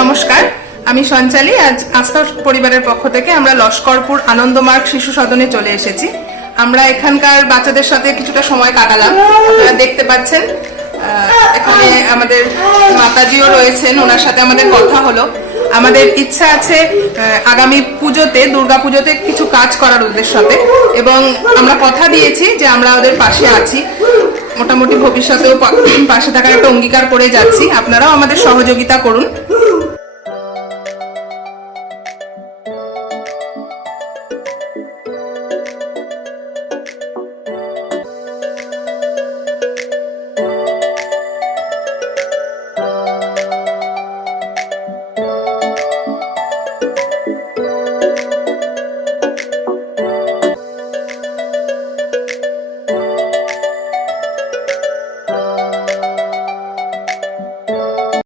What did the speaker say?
নমস্কার, আমি সঞ্চালী, আজ আস্থা পরিবারের পক্ষ থেকে আমরা লস্করপুর আনন্দমার্গ শিশু সদনে চলে এসেছি। আমরা এখানকার বাচ্চাদের সাথে কিছুটা সময় কাটালাম। আপনারা দেখতে পাচ্ছেন এখানে আমাদের মাতাজিও রয়েছেন, ওনার সাথে আমাদের কথা হলো। আমাদের ইচ্ছা আছে আগামী পুজোতে, দুর্গা পুজোতে কিছু কাজ করার উদ্দেশ্যতে এবং আমরা কথা দিয়েছি যে আমরা ওদের পাশে আছি। মোটামুটি ভবিষ্যতেও পাশে থাকার একটা অঙ্গীকার করে যাচ্ছি। আপনারাও আমাদের সহযোগিতা করুন।